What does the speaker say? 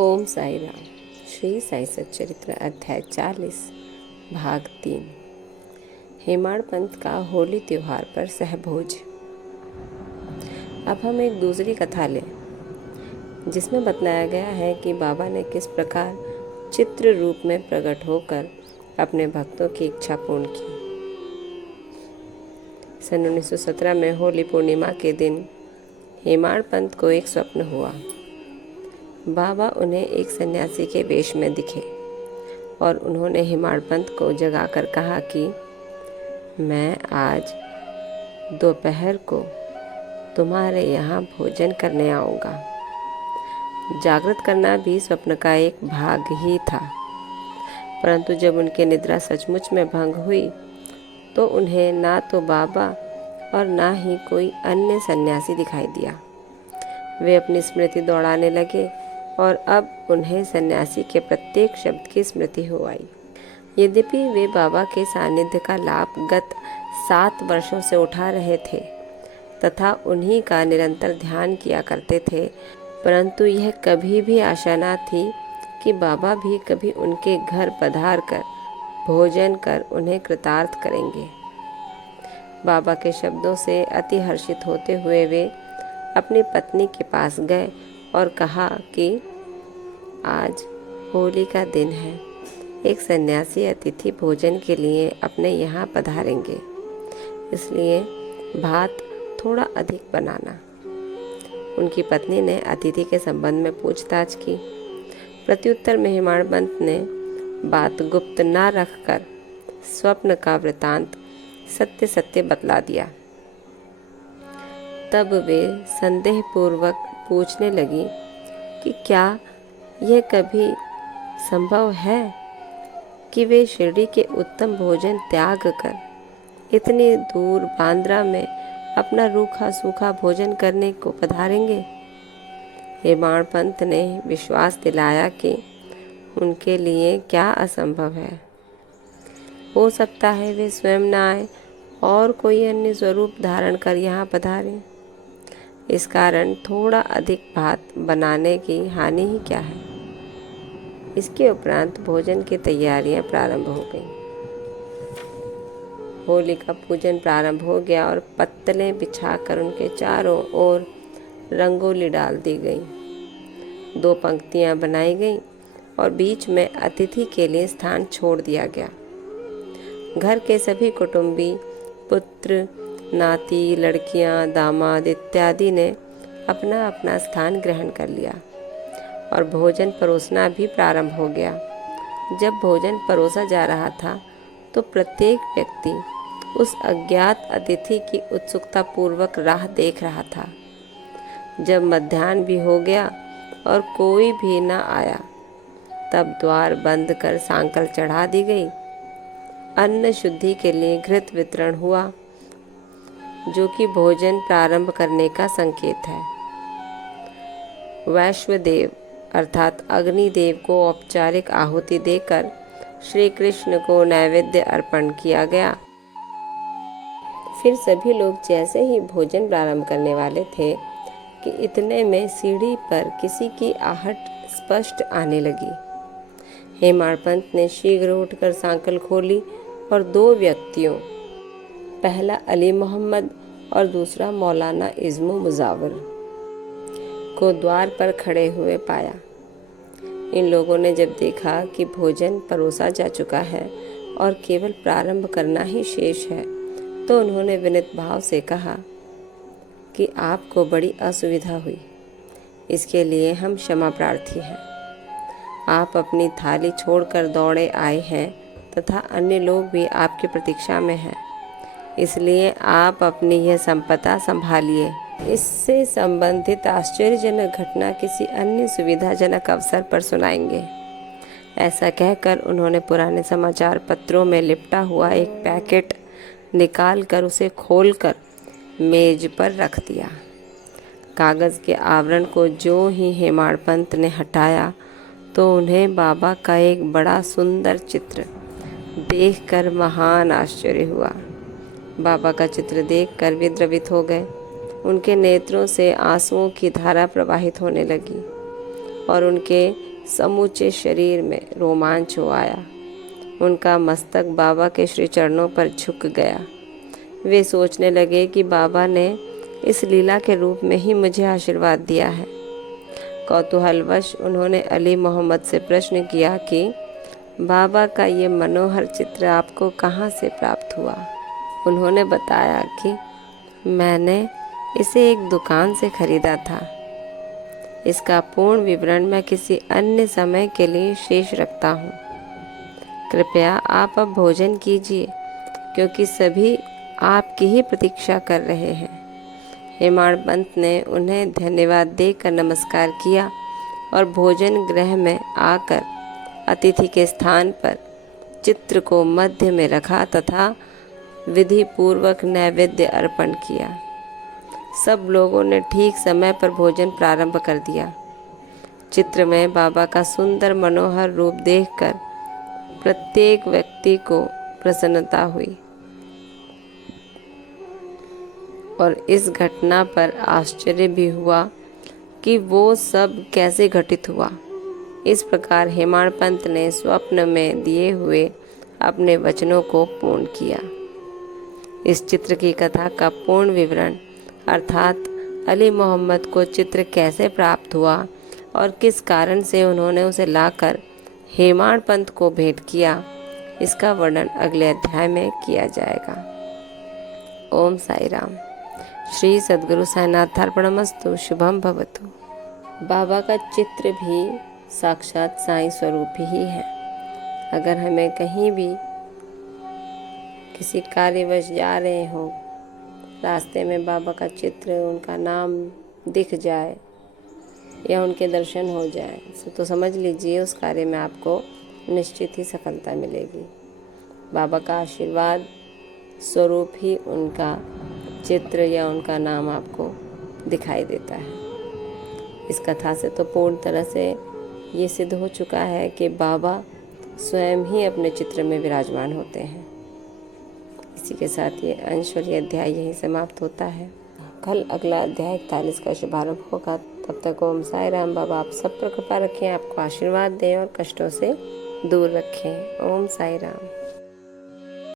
ओम साई राम। श्री साई सच्चरित्र अध्याय 40 भाग 3। हेमाड़ पंथ का होली त्योहार पर सहभोज। अब हम एक दूसरी कथा लें जिसमें बतलाया गया है कि बाबा ने किस प्रकार चित्र रूप में प्रकट होकर अपने भक्तों की इच्छा पूर्ण की। सन 1917 में होली पूर्णिमा के दिन हेमाड़ पंथ को एक स्वप्न हुआ। बाबा उन्हें एक सन्यासी के वेश में दिखे और उन्होंने हेमाड़ पंथ को जगाकर कहा कि मैं आज दोपहर को तुम्हारे यहाँ भोजन करने आऊँगा। जागृत करना भी स्वप्न का एक भाग ही था, परंतु जब उनकी निद्रा सचमुच में भंग हुई तो उन्हें ना तो बाबा और ना ही कोई अन्य सन्यासी दिखाई दिया। वे अपनी स्मृति दौड़ाने लगे और अब उन्हें सन्यासी के प्रत्येक शब्द की स्मृति हो आई। यद्यपि वे बाबा के सानिध्य का लाभ गत 7 वर्षों से उठा रहे थे तथा उन्हीं का निरंतर ध्यान किया करते थे, परंतु यह कभी भी आशा न थी कि बाबा भी कभी उनके घर पधार कर भोजन कर उन्हें कृतार्थ करेंगे। बाबा के शब्दों से अति हर्षित होते हुए वे अपनी पत्नी के पास गए और कहा कि आज होली का दिन है, एक सन्यासी अतिथि भोजन के लिए अपने यहाँ पधारेंगे, इसलिए भात थोड़ा अधिक बनाना। उनकी पत्नी ने अतिथि के संबंध में पूछताछ की। प्रत्युत्तर में हेमाड़ पंथ ने बात गुप्त न रखकर स्वप्न का वृतांत सत्य सत्य बतला दिया। तब वे संदेहपूर्वक पूछने लगी कि क्या यह कभी संभव है कि वे शिरडी के उत्तम भोजन त्याग कर इतनी दूर बांद्रा में अपना रूखा सूखा भोजन करने को पधारेंगे। हेमाड़ पंथ ने विश्वास दिलाया कि उनके लिए क्या असंभव है। हो सकता है वे स्वयं न आए और कोई अन्य स्वरूप धारण कर यहाँ पधारें। इस कारण थोड़ा अधिक भात बनाने की हानि ही क्या है। इसके उपरांत भोजन की तैयारियां प्रारंभ हो गईं। होली का पूजन प्रारंभ हो गया और पत्तलें बिछाकर उनके चारों ओर रंगोली डाल दी गई। 2 पंक्तियां बनाई गईं और बीच में अतिथि के लिए स्थान छोड़ दिया गया। घर के सभी कुटुंबी, पुत्र, नाती, लड़कियां, दामाद इत्यादि ने अपना अपना स्थान ग्रहण कर लिया और भोजन परोसना भी प्रारंभ हो गया। जब भोजन परोसा जा रहा था तो प्रत्येक व्यक्ति उस अज्ञात अतिथि की उत्सुकता पूर्वक राह देख रहा था। जब मध्याह्न भी हो गया और कोई भी न आया, तब द्वार बंद कर सांकल चढ़ा दी गई। अन्न शुद्धि के लिए घृत वितरण हुआ, जो कि भोजन प्रारंभ करने का संकेत है। वैश्वदेव अर्थात अग्निदेव को औपचारिक आहुति देकर श्री कृष्ण को नैवेद्य अर्पण किया गया। फिर सभी लोग जैसे ही भोजन प्रारंभ करने वाले थे कि इतने में सीढ़ी पर किसी की आहट स्पष्ट आने लगी। हेमाड़ पंथ ने शीघ्र उठकर सांकल खोली और 2 व्यक्तियों, पहला अली मोहम्मद और दूसरा मौलाना इज़्मो मुजावर को द्वार पर खड़े हुए पाया। इन लोगों ने जब देखा कि भोजन परोसा जा चुका है और केवल प्रारंभ करना ही शेष है, तो उन्होंने विनीत भाव से कहा कि आपको बड़ी असुविधा हुई, इसके लिए हम क्षमा प्रार्थी हैं। आप अपनी थाली छोड़कर दौड़े आए हैं तथा अन्य लोग भी आपकी प्रतीक्षा में हैं, इसलिए आप अपनी यह संपदा संभालिए। इससे संबंधित आश्चर्यजनक घटना किसी अन्य सुविधाजनक अवसर पर सुनाएंगे। ऐसा कहकर उन्होंने पुराने समाचार पत्रों में लिपटा हुआ एक पैकेट निकालकर उसे खोलकर मेज पर रख दिया। कागज़ के आवरण को जो ही हेमाड़ पंथ ने हटाया तो उन्हें बाबा का एक बड़ा सुंदर चित्र देखकर महान आश्चर्य हुआ। बाबा का चित्र देखकर वे द्रवित हो गए। उनके नेत्रों से आंसुओं की धारा प्रवाहित होने लगी और उनके समूचे शरीर में रोमांच हो आया। उनका मस्तक बाबा के श्री चरणों पर झुक गया। वे सोचने लगे कि बाबा ने इस लीला के रूप में ही मुझे आशीर्वाद दिया है। कौतूहलवश उन्होंने अली मोहम्मद से प्रश्न किया कि बाबा का ये मनोहर चित्र आपको कहाँ से प्राप्त हुआ। उन्होंने बताया कि मैंने इसे एक दुकान से खरीदा था। इसका पूर्ण विवरण मैं किसी अन्य समय के लिए शेष रखता हूँ। कृपया आप अब भोजन कीजिए, क्योंकि सभी आपकी ही प्रतीक्षा कर रहे हैं। हेमाड़ पंत ने उन्हें धन्यवाद देकर नमस्कार किया और भोजन गृह में आकर अतिथि के स्थान पर चित्र को मध्य में रखा तथा विधि पूर्वक नैवेद्य अर्पण किया। सब लोगों ने ठीक समय पर भोजन प्रारंभ कर दिया। चित्र में बाबा का सुंदर मनोहर रूप देखकर प्रत्येक व्यक्ति को प्रसन्नता हुई और इस घटना पर आश्चर्य भी हुआ कि वो सब कैसे घटित हुआ। इस प्रकार हेमाड़ पंत ने स्वप्न में दिए हुए अपने वचनों को पूर्ण किया। इस चित्र की कथा का पूर्ण विवरण अर्थात अली मोहम्मद को चित्र कैसे प्राप्त हुआ और किस कारण से उन्होंने उसे लाकर हेमाड़ पंत को भेंट किया, इसका वर्णन अगले अध्याय में किया जाएगा। ओम साई राम। श्री सद्गुरु साईनाथार्पणमस्तु। शुभम भवतु। बाबा का चित्र भी साक्षात साईं स्वरूप ही है। अगर हमें कहीं भी किसी कार्यवश जा रहे हो, रास्ते में बाबा का चित्र, उनका नाम दिख जाए या उनके दर्शन हो जाए, तो समझ लीजिए उस कार्य में आपको निश्चित ही सफलता मिलेगी। बाबा का आशीर्वाद स्वरूप ही उनका चित्र या उनका नाम आपको दिखाई देता है। इस कथा से तो पूर्ण तरह से ये सिद्ध हो चुका है कि बाबा स्वयं ही अपने चित्र में विराजमान होते हैं। इसी के साथ ये अंश और ये अध्याय यहीं समाप्त होता है। कल अगला अध्याय 41 का शुभारंभ होगा। तब तक ओम साई राम। बाबा आप सब पर कृपा रखें, आपको आशीर्वाद दें और कष्टों से दूर रखें। ओम साई राम।